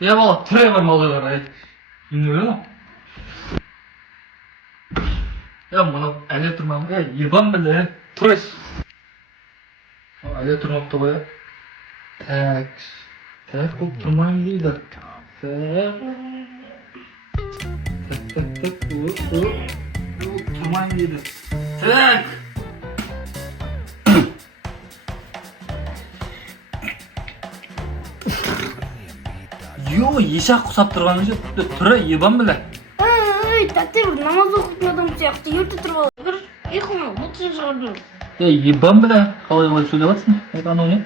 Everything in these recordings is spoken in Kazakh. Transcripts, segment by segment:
Ya bala, turaya var mallar ayt. Endi öyle mi? Ya mana ayda turmam. Ya yıban bile. Turaş. Ayda turmaptı koya. Tak. Tak bu turmayım deydi. Tak. Tak. Bu turmayım deydi. Tak. Yo, yeshak qusab turgani shu. Tura yıban bile. Tati bir namaz okuyup adam siyahtı yurtta turib olib. Yıkma, bu tuzuk çıkardım. Ya yıban bile. Qalay qilib so'zlayapsın? Aytgan o'yni.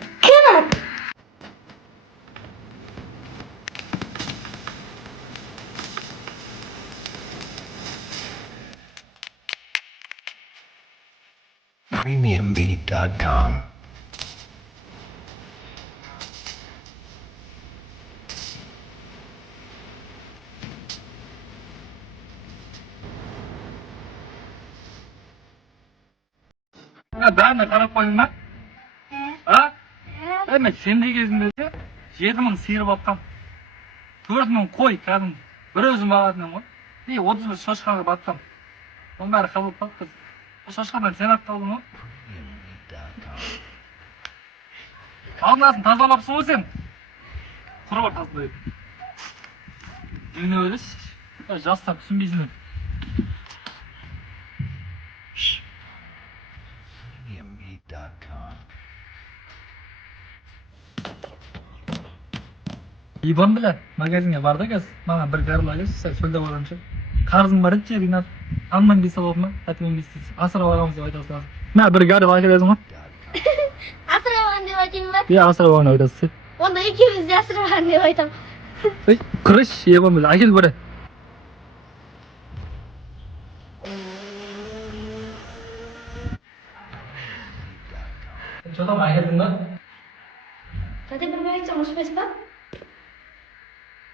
Premiumbeat.com. Ya ben de qarab qo'yingman. Ha? Men sendek kezimda yerni siyirib olgan. 4000 qo'y kadimgi. Bir o'zim bag'atman qo'y. 30 shoshqaga batdim. Onlar qabul qilib. Shoshqadan sen olib qoldingmi? Ağzını tazalapsın o sen. Kuru var tazlayıp. Ne öyle? Ya jasta düşünmeysin. Premiumbeat.com. İban bile magazinga barda gaz. Bana bir garlayız. Sen şöyle varınca. Qarzım var içe binas. Amman bir sababma. Atmen bir siz. Asra varamız deb aytasizlar. Men bir gar var edasizmi? Asravan deb aytayman. Ya asra var aytasiz. Onda ikimiz de asravan deb aytam. Ey, kırış yeban bile. Akil böyle. Çoğda mı ayırdın lan? Tati bir aytsam oshpaysizmi?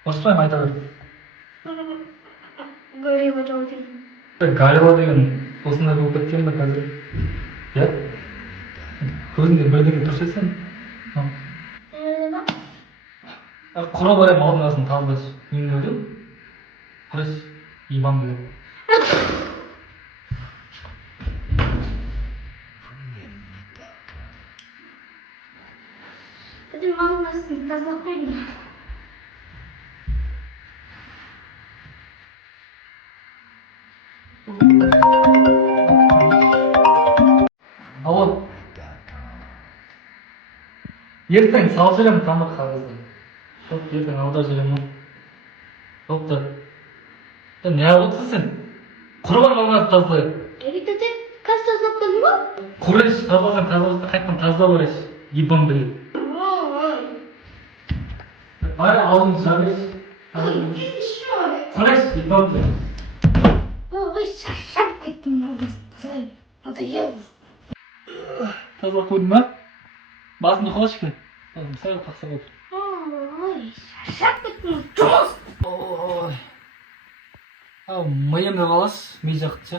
Boşlayım aytalar. G'o'rga javob bering. Galiba degan osmonda bo'lib ketganman hozir. Ya. Ko'zingda birdek tursasan. Nima? Qura bora olmasin tazlash. Yengildi. Qurish iman bilan. Tati mamlasini tazalab qo'ying. Avval ertang solsam tamoq qiladi. Çok ertang aldajayman. Bo'pti. Sen ne o'tirsin? Qurban olmas tazlayib. Tati, kas tazalab qo'ydingmi? Qurish tazalab qaytdan tazalab yibon bilan. Bari oldin so'rash. Qurish yibon bilan. Voy, shashab ketdim. Hadi yeb. Tazalab qo'ydingmi? Basni xo'shki. Sal qaqsa o'tir. Voy, shashab ketdim. To's. Oy. Mayamda qolas, mejaqcha.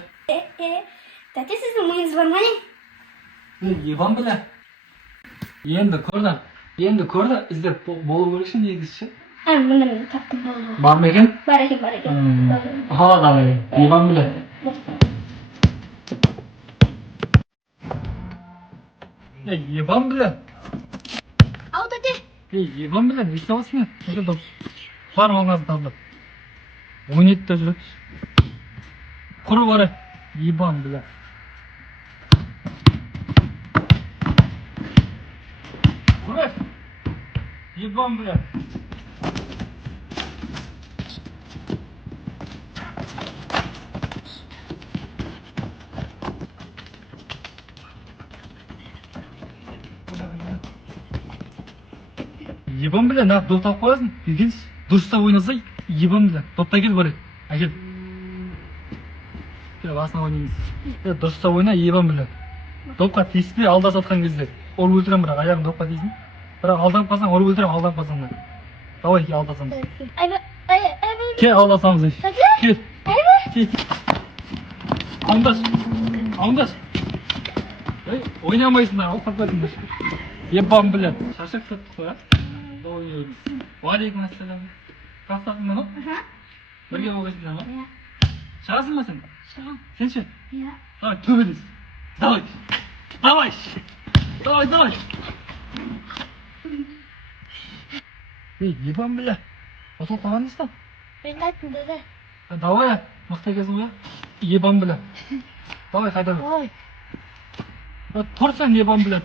Tati, sizning miyingiz bormi? Yibon bilan. Endi ko'rdi, izlab bo'lib o'lishi negizchi. Ha, mana topdim bo'ldi. Bormi ekan? Bor ekan. Ha, davay. Yibon bilan. Yibon bilan. Au tati. Yibon bilan eslayapsizmi? Var olmaz davlat. 17 ta jurib. Qurib bora. Yibon bilan. Qurib. Yibon bilan. Yibon bilan naq do'p topib qo'yasan. Ilginç. Do'stda o'ynasa yibon bilan. Do'pda kel bora. Akil. Kela basna o'ynaymiz. Do'stda o'yna yibon bilan. Do'pqa tespay alda sotgan кезде urib o'tiraman, biroq oyog'im do'pqa teysmi? Biroq aldanib qolsang urib o'tiraman, aldanib qolsang. Davay, kel aldasamiz. Kel aldasamiz. Kel. Ondash. Ey, o'ynamaysan, ovqat yibon bilan. Shashak sotib qo'ya. Do'y. Va alaykum assalom. Тастадың ба? Бірге оқисыңдар ма? Шығасың ба сен? Шығам. Сен ше? Иә. Давай, төбелес. Давай. Давай. Давай, давай. Ей, ебан бля. Отол қалған дейсің? Мен айттым деді. Давай, мықты екенсің ғой. Ебан бля. Давай, қайда бер. Ой. Тұрсаң ебан бля.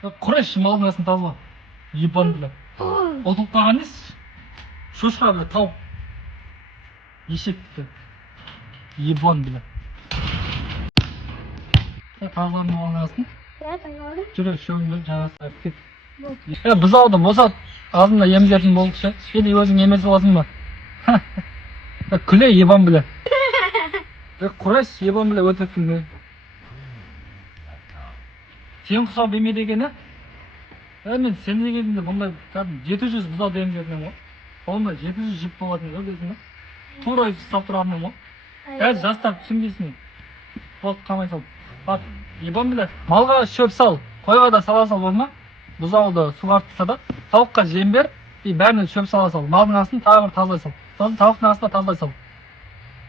Құрайшы малдың асын тазла. Ебан бля. Отол қалған дейсің? Шошқа бля, тау. Ешекті. Ебан бля. Тазлардың малдың асын. Иә, таңғалдым. Жүрек шөңді жаңасы кет. Біз ауды босат азында емізетін болдық ше. Сен өзің еміз боласың ба? Күле ебан біле. Құрайш ебан біле өтетін де. Сен құсау бемейді екен, мен сен дегенде бұндай 700 бұзау емізетін ғой. Онда 700 жіп болатын ғой десің ба? Тура ұстап тұратының ғой. Жастар түсінбейсің. Болды қамай сал. Бak, ебан біле. Малға шөп сал, қойға да сала сал болма. Бұзауды суғартса да, тауыққа жем бер, бәріне шөп сала сал. Малдың астын тағы бір тазалай сал. Тауықтың астына тазалай сал.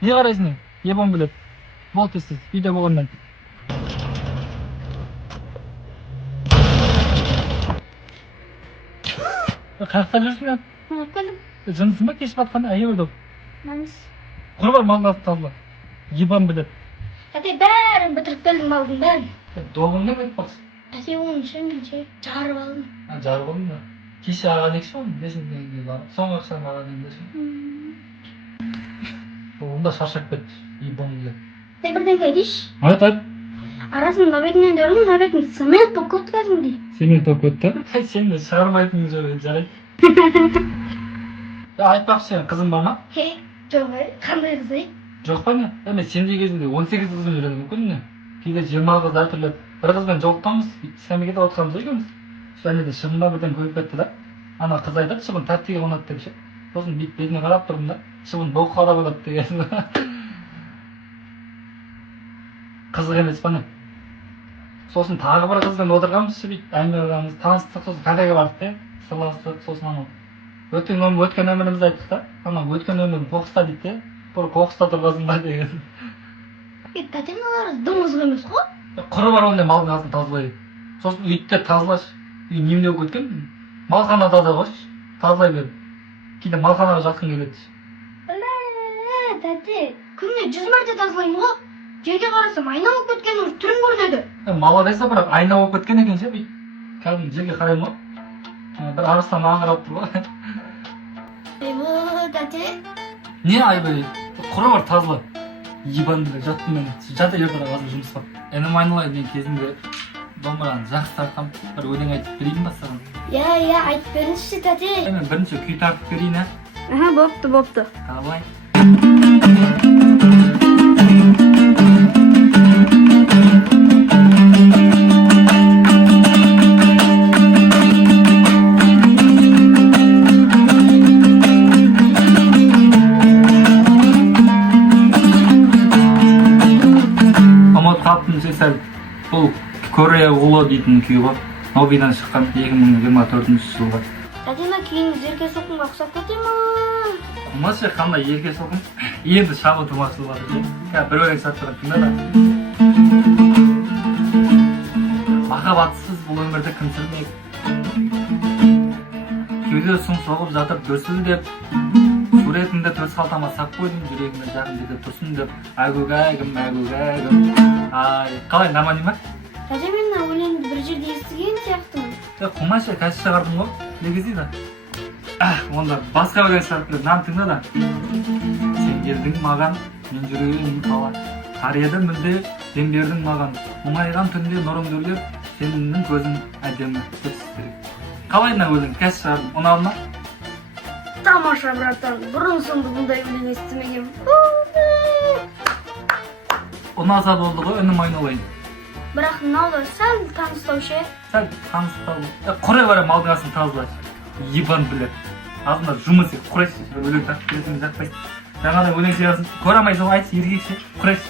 Не қарайсың? Ебан білет. Бол тез-тез, үйде болғаннан. Қаяқта жүрсің мен? Келдім. Жынысың ба кешіп атқанда әйел өлді. Намыс. Құр бар малдың астын тазала. Ебан білет. Тәте бәрін бітіріп келдім малдың бәрін. Доғыңда бет бақсы. Тәте оның ішін жарып алдым. Жарып алдың ба? Кеше аға нексі болдың? Бесін дегенде бар. Соңғы ақшаның аға дегенде ше. Онда шаршап кетті. Ебан білет. Тәте бірден қайдейші? Айт. Арасын набетінен дөрдің, набетін цемент болып көтті кәдімгідей. Цемент болып кетті? Сен де шығармайтын жарайды. Айтпақшы сенің қызың бар ма? Жоқ, қандай қызы? Жоқ па не? Мен сендей кезінде 18 қызбен жүреді мүмкін не? Кейде 20 қыз әртүрлі бір қызбен жолыққанбыз, сәмеге де отқанбыз екеуміз. Және де шыбынға бірден көріп кетті да. Ана қыз айтады, шыбын тәттіге қонады деп ше. Сосын бетіне қарап тұрдым да, шыбын боққа да болады деген. Қызық емес па не? Сосын тағы бір қызбен отырғанбыз ше, әңгіме қылғанбыз, таныстық, сосын кафеге бардық та, сырластық, сосын анау өткен өмірімізді айттық та, анау өткен өмірім қоқыста дейді де, бір қоқыста тұрғансың ба деген. Тәте мыналар дым қызық емес қой? Құры бар ондай малдың асын тазалайды. Сосын үйді тазалаш, үй немене болып кеткен, малхана таза қойшы, тазалай бер. Кейде малханаға жатқың келеді. Тәте, күніне 100 мәрте тазалаймын ғой. Жерге қарасам айна болып кеткен уже түрін көрінеді. Молодец, бірақ айна болып кеткен екен ше, кәдімгі жерге қараймын ғой. Бір арыстан маған қарап тұр ғой. Айбы, тәте. Не айбы? Құры бар тазала. Ебан біле, жаттым мен. Жата ерді қазір жұмыс бар. Інім айналай деген кезінде домбыраны жақсы тартқам. Бір өлең айтып берейін ба саған? Иә, айтып беріңізші тәте. Мен бірінші күй тартып берейін, Бопты. Давай. Сәл бұл Корея ұлы дейтін күй ғой. Новидан шыққан 2024 жылға. Тәтема күйіңіз ерке соқынға ұқсап кете ма? Құмасы қандай ерке соқын? Енді шабы тұрмақшы болады. Бір өлең саттырып тыңда да. Махаббатсыз бұл өмірді кім сүрмек? Кеуде сұң соғып жатып дүрсілдеп, суретіңді төс қалтама сап қойдым, жүрегімді жағын деді тұрсын деп. Әгугәгім. Ай, қалай, намани ма? Тәте мен өлеңді бір жерде естіген сияқтымын. Құмашы кәсі шығардым ғой, негізейді. Онда басқа өлең шығарып беріп, нам тыңда да. Сен келдің маған, мен жүрегім қала. Қарияды мүлде, сен бердің маған. Мұңайған түнде нұрым өрлеп, сенің көзің әдемі сөзсіз керек. Қалай на өлең кәсі шығардым, ұнады ма? Тамаша, братан, бұрын соңды бұндай өлең естімегем. Ұнаса болды ғой, үнім айналайын. Бірақ мынау сәл таныстау ше. Сәл таныстау. Құрай бара малдың асын тазалайшы. Ебан білет. Азында жұмыс ет, құрайшы. Өлең тартып келесің, жатпайсың. Жаңағыдай өлең сиясын, көре алмай жол айтшы, ергекше, құрайшы.